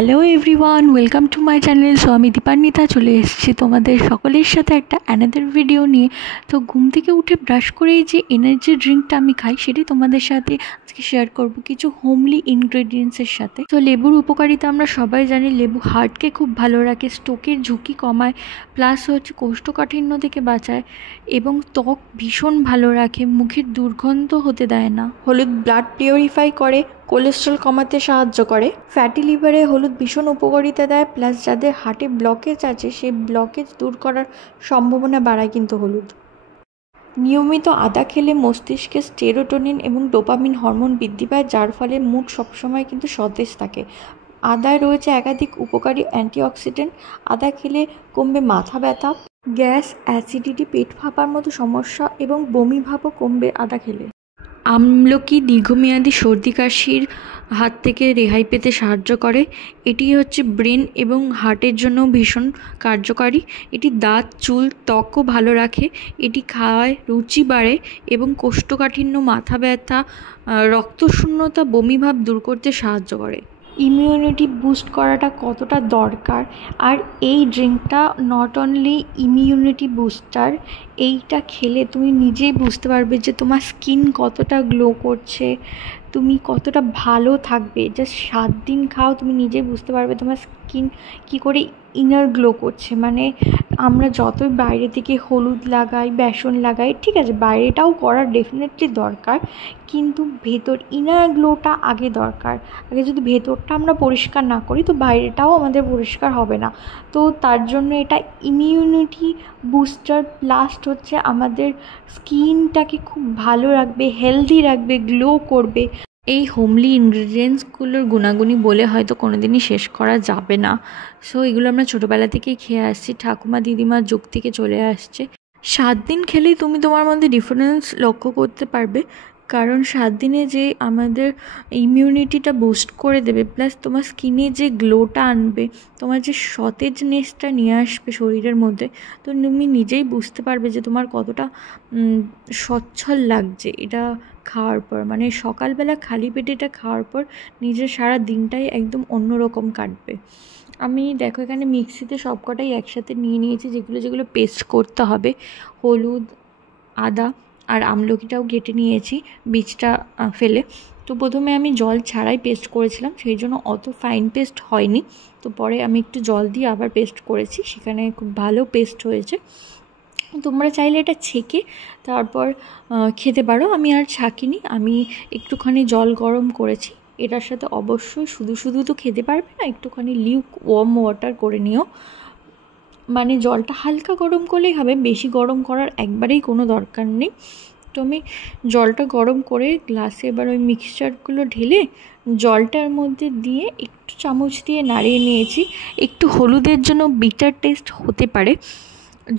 Hello everyone, welcome to my channel. So আমি দীপান্বিতা চলে এসেছি তোমাদের সকলের সাথে একটা অ্যানাদার ভিডিও নিয়ে। তো ঘুম থেকে উঠে ব্রাশ করেই যে এনার্জি ড্রিঙ্কটা আমি খাই সেটি তোমাদের সাথে আজকে শেয়ার করব কিছু হোমলি ইনগ্রেডিয়েন্টসের সাথে। তো লেবুর উপকারিতা আমরা সবাই জানি। লেবু হার্টকে খুব ভালো রাখে, স্ট্রোকের ঝুঁকি কমায়, প্লাস হচ্ছে কোষ্ঠকাঠিন্য থেকে বাঁচায় এবং ত্বক ভীষণ ভালো রাখে, মুখের দুর্গন্ধ হতে দেয় না। হলুদ ব্লাড পিউরিফাই করে, কোলেস্ট্রল কমাতে সাহায্য করে। ফ্যাটি লিভারে হলুদ ভীষণ উপকারিতা দেয়, প্লাস যাদের হার্টে ব্লকেজ আছে সেই ব্লকেজ দূর করার সম্ভাবনা বাড়ায় কিন্তু হলুদ। নিয়মিত আদা খেলে মস্তিষ্কে সেরোটোনিন এবং ডোপামিন হরমোন বৃদ্ধি পায়, যার ফলে মুড সবসময় কিন্তু সতেজ থাকে। আদায় রয়েছে একাধিক উপকারী অ্যান্টিঅক্সিডেন্ট। আদা খেলে কমবে মাথা ব্যথা, গ্যাস, অ্যাসিডিটি, পেট ফাঁপার মতো সমস্যা এবং বমি ভাবও কমবে আদা খেলে। আমলকি দীর্ঘমেয়াদী সর্দি কাশির হাত থেকে রেহাই পেতে সাহায্য করে। এটি হচ্ছে ব্রেন এবং হার্টের জন্য ভীষণ কার্যকারী। এটি দাঁত, চুল, ত্বকও ভালো রাখে। এটি খাওয়ায় রুচি বাড়ে এবং কোষ্ঠকাঠিন্য, মাথা ব্যথা, রক্তশূন্যতা, বমিভাব দূর করতে সাহায্য করে। ইমিউনিটি বুস্ট করাটা কতটা দরকার, আর এই ড্রিঙ্কটা নট অনলি ইমিউনিটি বুস্টার, এইটা খেলে তুমি নিজেই বুঝতে পারবে যে তোমার স্কিন কতটা গ্লো করছে, তুমি কতটা ভালো থাকবে। জাস্ট 7 দিন খাও, তুমি নিজেই বুঝতে পারবে তোমার স্কিন কী করে ইনার গ্লো করছে। মানে আমরা যতই বাইরে থেকে হলুদ লাগাই, বেসন লাগাই, ঠিক আছে বাইরেটাও করার ডেফিনেটলি দরকার, কিন্তু ভেতর ইনার গ্লোটা আগে দরকার। আগে যদি ভেতরটা আমরা পরিষ্কার না করি তো বাইরেটাও আমাদের পরিষ্কার হবে না। তো তার জন্য এটা ইমিউনিটি বুস্টার, প্লাস হচ্ছে আমাদের স্কিনটাকে খুব ভালো রাখবে, হেলদি রাখবে, গ্লো করবে। এই হোমলি ইনগ্রিডিয়েন্টসগুলোর গুণাগুণই বলে হয়তো কোনো দিনই শেষ করা যাবে না। সো এগুলো আমরা ছোটোবেলা থেকেই খেয়ে আসছি, ঠাকুমা দিদিমার যুগ থেকে চলে আসছে। 7 দিন খেলেই তুমি তোমার মধ্যে ডিফারেন্স লক্ষ্য করতে পারবে, কারণ 7 দিনে যে আমাদের ইমিউনিটিটা বুস্ট করে দেবে, প্লাস তোমার স্কিনে যে গ্লোটা আনবে, তোমার যে সতেজনেসটা নিয়ে আসবে শরীরের মধ্যে, তো তুমি নিজেই বুঝতে পারবে যে তোমার কতটা সচ্ছল লাগছে এটা খাওয়ার পর। মানে সকালবেলা খালি পেটে এটা খাওয়ার পর নিজের সারা দিনটাই একদম অন্যরকম কাটবে। আমি দেখো এখানে মিক্সিতে সবকটাই একসাথে নিয়ে নিয়েছি, যেগুলো যেগুলো পেস্ট করতে হবে। হলুদ, আদা আর আমলকিটাও কেটে নিয়েছি বীজটা ফেলে। তো প্রথমে আমি জল ছাড়াই পেস্ট করেছিলাম, সেই জন্য অত ফাইন পেস্ট হয়নি। তো পরে আমি একটু জল দিয়ে আবার পেস্ট করেছি, সেখানে খুব ভালো পেস্ট হয়েছে। তোমরা চাইলে এটা ছেঁকে তারপর খেতে পারো। আমি আর ছাঁকিনি, আমি একটুখানি জল গরম করেছি। এটার সাথে অবশ্যই শুধু শুধু তো খেতে পারবে না, একটুখানি লিউক ওয়ার্ম ওয়াটার করে নিও। মানে জলটা হালকা গরম করলেই হবে, বেশি গরম করার একবারেই কোনো দরকার নেই। তো আমি জলটা গরম করে গ্লাসে এবার ওই মিক্সচারগুলো ঢেলে জলটার মধ্যে দিয়ে একটু চামচ দিয়ে নাড়িয়ে নিয়েছি। একটু হলুদের জন্য বিটার টেস্ট হতে পারে,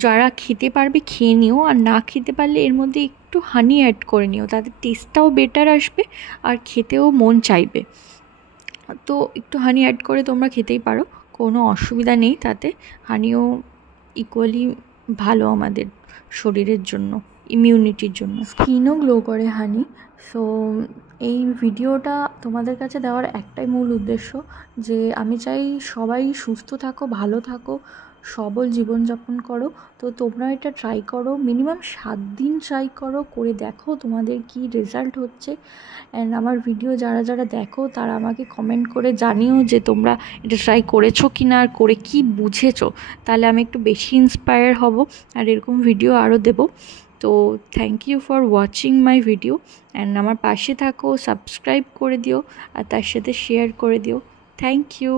যারা খেতে পারবে খেয়ে নিও, আর না খেতে পারলে এর মধ্যে একটু হানি অ্যাড করে নিও, তাদের টেস্টটাও বেটার আসবে আর খেতেও মন চাইবে। তো একটু হানি অ্যাড করে তোমরা খেতেই পারো, কোনো অসুবিধা নেই তাতে। হানিও ইকুয়ালি ভালো আমাদের শরীরের জন্য, ইমিউনিটির জন্য। স্কিনও গ্লো করে হানি। সো এই ভিডিওটা তোমাদের কাছে দেওয়ার একটাই মূল উদ্দেশ্য যে আমি চাই সবাই সুস্থ থাকো, ভালো থাকো, সবল জীবনযাপন করো। তো তোমরা এটা ট্রাই করো, মিনিমাম 7 দিন ট্রাই করো, করে দেখো তোমাদের কি রেজাল্ট হচ্ছে। অ্যান্ড আমার ভিডিও যারা যারা দেখো তারা আমাকে কমেন্ট করে জানিও যে তোমরা এটা ট্রাই করেছো কি না, আর করে কি বুঝেছো। তাহলে আমি একটু বেশি ইন্সপায়ার হব আর এরকম ভিডিও আরও দেবো। তো thank you for watching my video, and আমার পাশে থাকো, সাবস্ক্রাইব করে দিও আর তার সাথে শেয়ার করে দিও। Thank you.